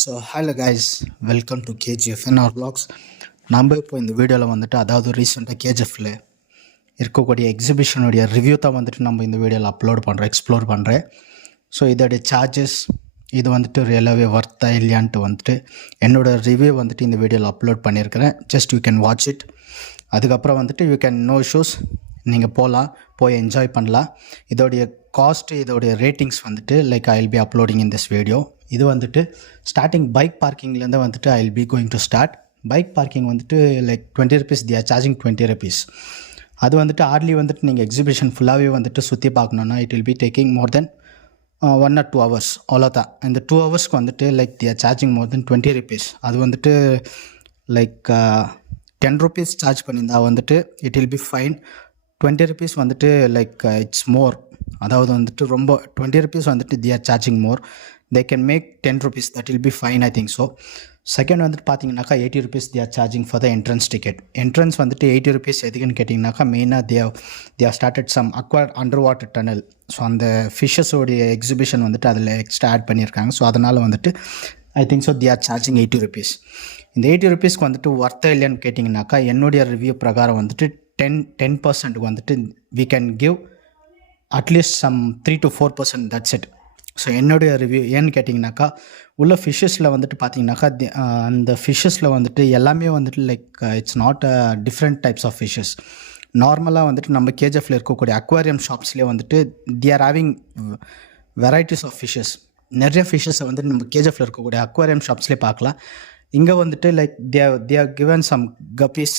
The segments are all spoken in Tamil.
So hello guys, welcome to KGFNR vlogs. நம்ம இப்போ இந்த வீடியோவில் வந்துட்டு அதாவது ரீசெண்டாக கேஜிஎஃப்பில் இருக்கக்கூடிய எக்ஸிபிஷனுடைய ரிவ்யூ தான் வந்துட்டு நம்ம இந்த வீடியோவில் எக்ஸ்ப்ளோர் பண்ணுறேன். ஸோ இதோடைய சார்ஜஸ் இது வந்துட்டு ரியலாகவே ஒர்த்தா இல்லையான்ட்டு வந்துட்டு என்னோடய ரிவ்யூ வந்துட்டு இந்த வீடியோவில் அப்லோட் பண்ணியிருக்கிறேன். Just you can watch it. அதுக்கப்புறம் வந்துட்டு யூ கேன் நோ இஷ்யூஸ், நீங்கள் போய் என்ஜாய் பண்ணலாம். இதோடைய காஸ்ட்டு, இதோடைய ரேட்டிங்ஸ் வந்துட்டு like I will be uploading in this video. இது வந்துட்டு ஸ்டார்டிங் பைக் பார்க்கிங்லேருந்து வந்துட்டு I will be going to start. Bike parking வந்துட்டு like 20 rupees, they are charging 20 rupees. அது வந்துட்டு ஆர்லி வந்துட்டு நீங்கள் எக்ஸிபிஷன் ஃபுல்லாகவே வந்துட்டு சுற்றி பார்க்கணுன்னா it will be taking more then 1 or 2 hours. அவ்வளோதான். இந்த 2 hours வந்துட்டு like they are charging more than 20 rupees. அது வந்துட்டு லைக் 10 rupees சார்ஜ் பண்ணியிருந்தா வந்துட்டு it will be fine. 20 rupees வந்துட்டு லைக் இட்ஸ் மோர். அதாவது வந்துட்டு ரொம்ப 20 rupees வந்துட்டு they are charging more. They can make 10 rupees, that will be fine, I think so. Second வந்துட்டு பார்த்தீங்கன்னாக்கா 80 rupees they are charging for the entrance ticket. Entrance வந்துட்டு 80 rupees எதுக்குன்னு கேட்டிங்கனாக்கா மெயினாக they have started some aqua underwater tunnel. So அந்த ஃபிஷ்ஷஸோடைய எக்ஸிபிஷன் வந்துட்டு அதில் எக்ஸ்ட்ரா ஆட் பண்ணியிருக்காங்க. ஸோ அதனால் வந்துட்டு I think so they are charging 80 rupees. இந்த 80 rupeesக்கு வந்துட்டு ஒர்த்தா இல்லையான்னு கேட்டிங்கனாக்கா என்னுடைய ரிவ்யூ பிரகாரம் வந்துட்டு 10% வந்துட்டு we can give at least some 3 to 4%, that's it. So என்னுடைய ரிவ்யூ ஏன்னு கேட்டிங்கனாக்கா உள்ள ஃபிஷ்ஷஸில் வந்துட்டு பார்த்தீங்கன்னாக்கா அந்த ஃபிஷ்ஷஸில் வந்துட்டு எல்லாமே வந்துட்டு like it's not different types of fishes. நார்மலாக வந்துட்டு நம்ம கேஜிஎஃப்பில் இருக்கக்கூடிய அக்வாரியம் ஷாப்ஸ்லேயே வந்துட்டு they are having varieties of fishes. நிறைய ஃபிஷ்ஷஸை வந்துட்டு நம்ம கேஜிஎஃப்பில் இருக்கக்கூடிய அக்வாரியம் ஷாப்ஸ்லேயே பார்க்கலாம். இங்கே வந்துட்டு like they are given some guppies,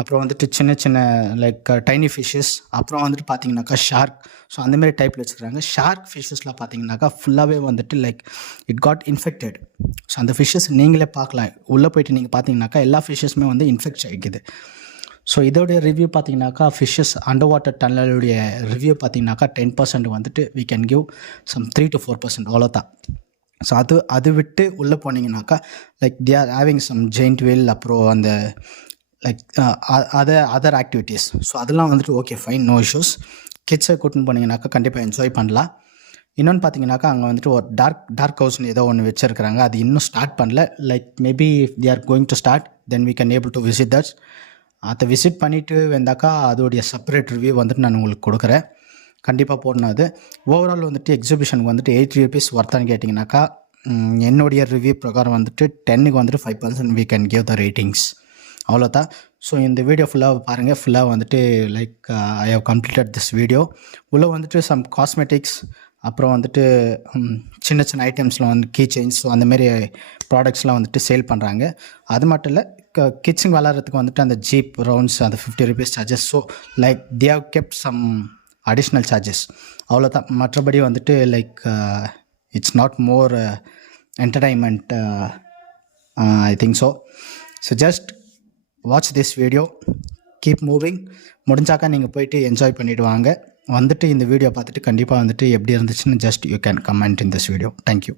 அப்புறம் வந்துட்டு சின்ன சின்ன லைக் டைனி ஃபிஷ்ஷஸ், அப்புறம் வந்துட்டு பார்த்தீங்கன்னாக்கா ஷார்க். ஸோ அந்தமாரி டைப்பில் வச்சுருக்காங்க. ஷார்க் ஃபிஷ்ஷஸில் பார்த்தீங்கன்னாக்கா ஃபுல்லாகவே வந்துட்டு like it got infected. So அந்த ஃபிஷ்ஷஸ் நீங்களே பார்க்கலாம். உள்ளே போய்ட்டு நீங்கள் பார்த்தீங்கன்னாக்கா எல்லா ஃபிஷ்ஷஸுமே வந்து இன்ஃபெக்ட் ஆகிக்குது. ஸோ இதோடைய ரிவ்யூ பார்த்தீங்கன்னாக்கா ஃபிஷ்ஷஸ் அண்டர் வாட்டர் டன்னலுடைய ரிவ்யூ பார்த்தீங்கன்னாக்கா 10% வந்துட்டு we can give some 3 to 4%, அவ்வளோதான். ஸோ அது விட்டு உள்ளே போனீங்கன்னாக்கா like they are having some giant whale, அப்புறம் அந்த லைக் அதர் ஆக்டிவிட்டீஸ். ஸோ அதெல்லாம் வந்துட்டு ஓகே ஃபைன், நோ இஷ்யூஸ். கிட்ஸை கூட்டின்னு போனீங்கன்னாக்கா கண்டிப்பாக என்ஜாய் பண்ணலாம். இன்னொன்று பார்த்தீங்கன்னாக்கா அங்கே வந்துட்டு ஒரு டார்க் ஹவுஸ்னு ஏதோ ஒன்று வச்சுருக்கிறாங்க. அது இன்னும் ஸ்டார்ட் பண்ணல. Like maybe they are going to start, then we can able to visit that. அதை விசிட் பண்ணிவிட்டு வந்தாக்கா அதோடைய செப்பரேட் ரிவ்யூ வந்துட்டு நான் உங்களுக்கு கொடுக்குறேன். கண்டிப்பாக போடணும். அது ஓவரால் வந்துட்டு எக்ஸிபிஷனுக்கு வந்துட்டு 80 rupees ஒர்த்தான்னு கேட்டிங்கனாக்கா என்னுடைய ரிவ்யூ பிரகாரம் வந்துட்டு 10க்கு வந்துட்டு 5% we can give the ratings, அவ்வளோதான். ஸோ இந்த வீடியோ ஃபுல்லாக பாருங்கள். ஃபுல்லாக வந்துட்டு like I have completed this video. உள்ளே வந்துட்டு சம் காஸ்மெட்டிக்ஸ், அப்புறம் வந்துட்டு சின்ன சின்ன ஐட்டம்ஸில் வந்து கீ செயின்ஸ், ஸோ அந்தமாரி ப்ராடக்ட்ஸ்லாம் வந்துட்டு சேல் பண்ணுறாங்க. அது மட்டும் இல்லை, கிட்ஸுங்க விளாட்றதுக்கு வந்துட்டு அந்த ஜீப் ரவுண்ட்ஸ் அந்த 50 rupees charges. So like they have kept some additional charges, அவ்வளோதான். மற்றபடி வந்துட்டு like it's not more entertainment, I think so. So just watch this video, keep moving. முடிஞ்சாக்கா நீங்கள் போயிட்டு என்ஜாய் பண்ணிவிட்டு வாங்க. வந்துட்டு இந்த வீடியோ பார்த்துட்டு கண்டிப்பாக வந்துட்டு எப்படி இருந்துச்சுன்னு just you can comment in this video. Thank you.